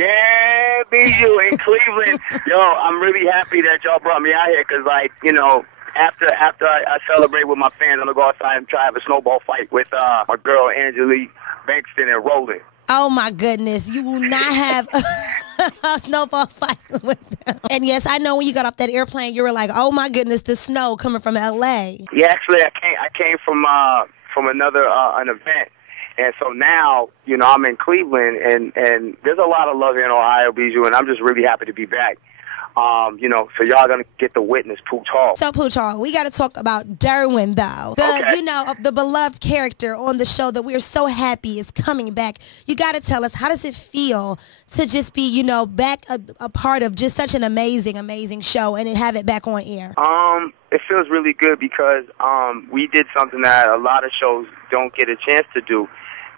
Yeah, Bijou in Cleveland. Yo, I'm really happy that y'all brought me out here because, like, you know, after I celebrate with my fans, I'm going to go outside and try to have a snowball fight with my girl, Angelique Bankston and Roland. Oh, my goodness. You will not have a snowball fight with them. And, yes, I know when you got off that airplane, you were like, oh, my goodness, the snow coming from L.A. Yeah, actually, I came from another an event. And so now, you know, I'm in Cleveland, and there's a lot of love here in Ohio, Bijou, and I'm just really happy to be back. You know, so y'all going to get to witness Pooch Hall. So, Pooch Hall, we got to talk about Derwin, though. You know, the beloved character on the show that we're so happy is coming back. You got to tell us, how does it feel to just be, you know, back a part of just such an amazing, amazing show and have it back on air? It feels really good because we did something that a lot of shows don't get a chance to do.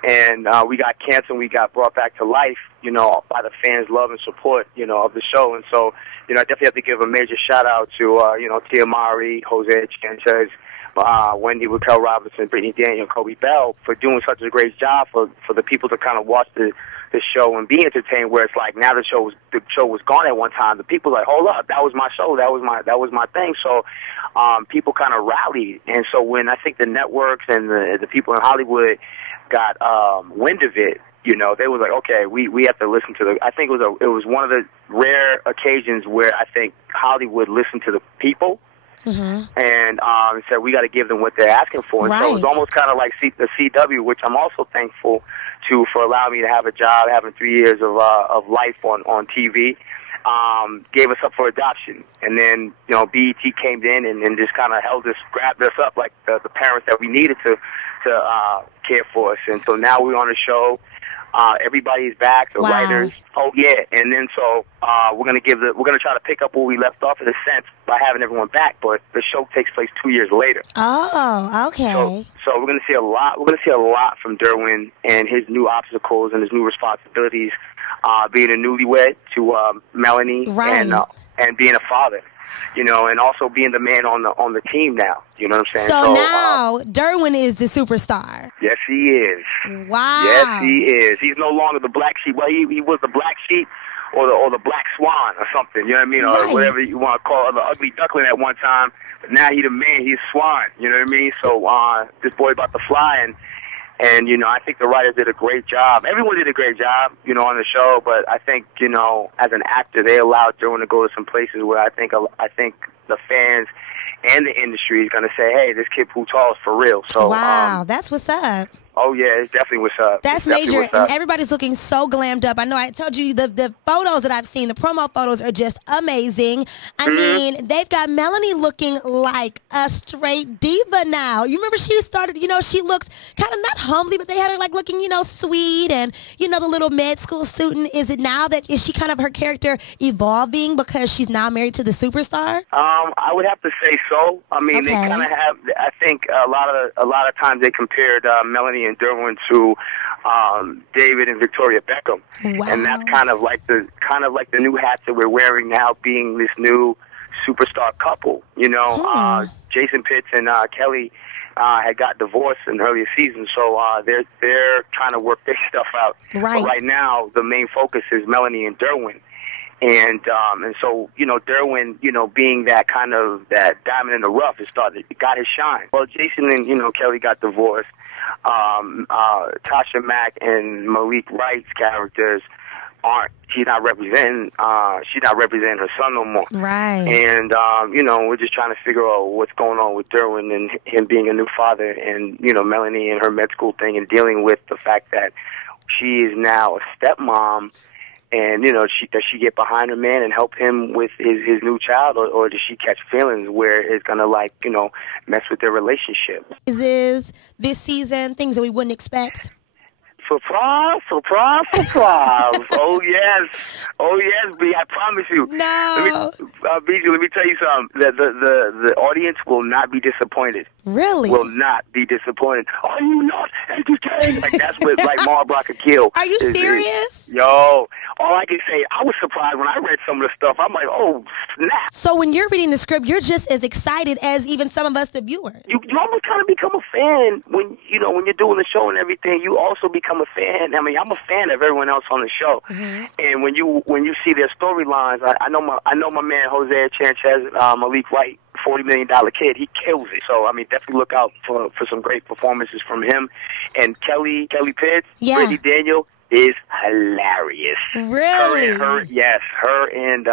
And we got canceled and we got brought back to life, you know, by the fans' love and support, you know, of the show. And so, you know, I definitely have to give a major shout-out to, you know, Tia Mowry, Jose Sanchez, Wendy Raquel Robinson, Brittany Daniel, and Kobe Bell for doing such a great job for the people to kind of watch the show and be entertained. Where it's like now the show was gone at one time. The people were like, hold up, that was my show, that was my thing. So people kind of rallied. And so when I think the networks and the people in Hollywood got wind of it, you know, they was like, okay, we have to listen to I think it was one of the rare occasions where I think Hollywood listened to the people. Mm-hmm. And said we got to give them what they're asking for. And so it was almost kind of like the CW, which I'm also thankful to for allowing me to have a job, having 3 years of life on TV. Gave us up for adoption. And then, you know, BET came in and just kind of grabbed us up like the parents that we needed to care for us. And so now we're on the show. Everybody's back, the writers. Oh yeah, and then so we're gonna try to pick up where we left off in a sense by having everyone back, but the show takes place 2 years later. Oh, okay. So we're gonna see a lot. We're gonna see a lot from Derwin and his new obstacles and his new responsibilities, being a newlywed to Melanie and being a father. You know, and also being the man on the team now. You know what I'm saying? So now Derwin is the superstar. Yes, he is. Wow. Yes, he is. He's no longer the black sheep. Well, he was the black sheep or the black swan or something. You know what I mean? Or whatever you want to call it, the ugly duckling at one time. But now he's the man. He's swan. You know what I mean? So this boy about to fly and, you know, I think the writers did a great job. Everyone did a great job, you know, on the show. But I think, you know, as an actor, they allowed Derwin to go to some places where I think the fans and the industry is going to say, hey, this kid Pooch Hall is for real. So wow, that's what's up. Oh, yeah, it's definitely what's up. That's major, and everybody's looking so glammed up. I know I told you the photos that I've seen, the promo photos are just amazing. I mean, they've got Melanie looking like a straight diva now. You remember she started, you know, she looked kind of not humbly, but they had her like looking, you know, sweet and, you know, the little med school student. Is it now that, is she kind of her character evolving because she's now married to the superstar? I would have to say so. I mean, they kind of have, I think a lot of times they compared Melanie and Derwin to David and Victoria Beckham, and that's kind of like the new hats that we're wearing now, being this new superstar couple. You know, Jason Pitts and Kelly had got divorced in earlier seasons, so they're trying to work their stuff out. Right. But right now, the main focus is Melanie and Derwin. And so, you know, Derwin, you know, being that kind of that diamond in the rough, got his shine. Well, Jason and, you know, Kelly got divorced. Tasha Mack and Malik Wright's characters she's not representing her son no more. Right. And, you know, we're just trying to figure out what's going on with Derwin and him being a new father and, you know, Melanie and her med school thing and dealing with the fact that she is now a stepmom. And, you know, does she get behind her man and help him with his new child, or does she catch feelings where it's going to, like, you know, mess with their relationship? Is this season things that we wouldn't expect? Surprise, surprise, surprise. Oh, yes, B, I promise you. No. Bijou, let me tell you something. The audience will not be disappointed. Really? Will not be disappointed. Are you not entertained? Like, that's what, like, Mara Brock could kill. Are you serious? Yo, all I can say, I was surprised when I read some of the stuff. I'm like, oh, snap. So when you're reading the script, you're just as excited as even some of us, the viewers. You almost kind of become a fan when you're doing the show and everything. You also become a fan. I mean, I'm a fan of everyone else on the show. And when you see their storylines, I know my man Jose Sanchez, Malik White, $40 million kid. He kills it. So I mean, definitely look out for some great performances from him. And Kelly Pitts, Brittany Daniel is hilarious. Really? Her and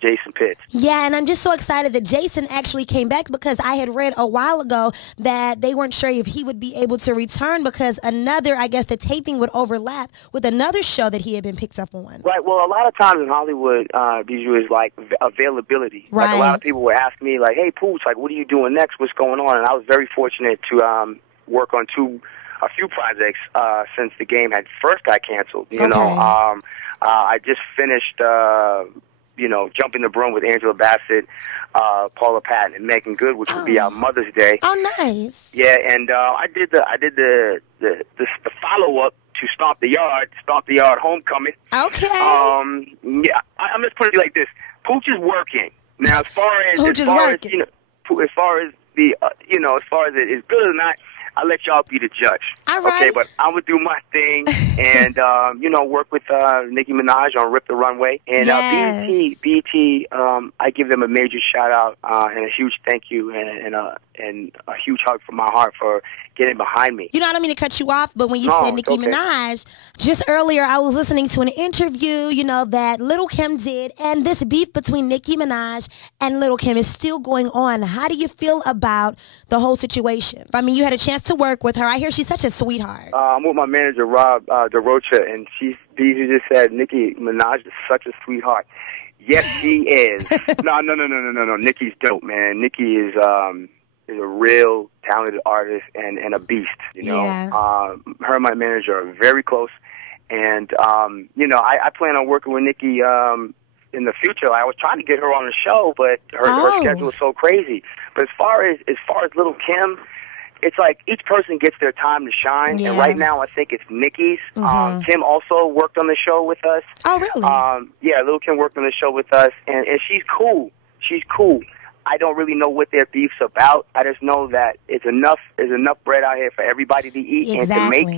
Jason Pitts. Yeah, and I'm just so excited that Jason actually came back, because I had read a while ago that they weren't sure if he would be able to return because the taping would overlap with another show that he had been picked up on. Right. Well, a lot of times in Hollywood, Bijou, is like availability. Right. Like a lot of people would ask me, like, "Hey, Pooch, like, what are you doing next? What's going on?" And I was very fortunate to work on a few projects since the game had first got canceled. You know, I just finished, Jumping the Broom with Angela Bassett, Paula Patton, and Megan Good, which will be out Mother's Day. Oh, nice. Yeah, and I did the follow up to Stomp the Yard Homecoming. Okay. Yeah, I'm just putting it like this: Pooch is working now. As far as it is good or not, I'll let y'all be the judge. All right. Okay, but I'm going to do my thing and, work with Nicki Minaj on Rip the Runway. And BET, I give them a major shout-out and a huge thank you and a huge hug from my heart for getting behind me. You know, I don't mean to cut you off, but when you said Nicki Minaj, just earlier I was listening to an interview, that Lil' Kim did, and this beef between Nicki Minaj and Lil' Kim is still going on. How do you feel about the whole situation? I mean, you had a chance to work with her. I hear she's such a sweetheart. I'm with my manager, Rob DeRocha, and Bijou just said Nicki Minaj is such a sweetheart. Yes, she is. No. Nicki's dope, man. Nicki is a real talented artist and a beast. Her and my manager are very close, and I plan on working with Nicki in the future. I was trying to get her on the show, but her schedule is so crazy. But as far as Lil' Kim, it's like each person gets their time to shine, and right now I think it's Nicki's. Kim also worked on the show with us. Oh, really? Lil' Kim worked on the show with us, and she's cool. She's cool. I don't really know what their beef's about. I just know that there's enough bread out here for everybody to eat and to make.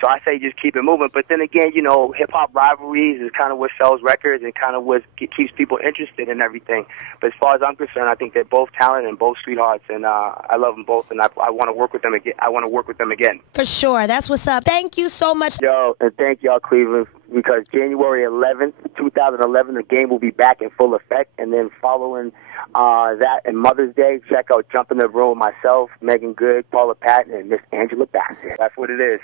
So I say just keep it moving. But then again, hip-hop rivalries is kind of what sells records and kind of what keeps people interested in everything. But as far as I'm concerned, I think they're both talented and both sweethearts, and I love them both, and I want to work with them again. I want to work with them again. For sure. That's what's up. Thank you so much. Yo, and thank y'all, Cleveland, because January 11th, 2011, the game will be back in full effect, and then following that and Mother's Day, check out Jumping the Broom with myself, Megan Good, Paula Patton, and Miss Angela Bassett. That's what it is.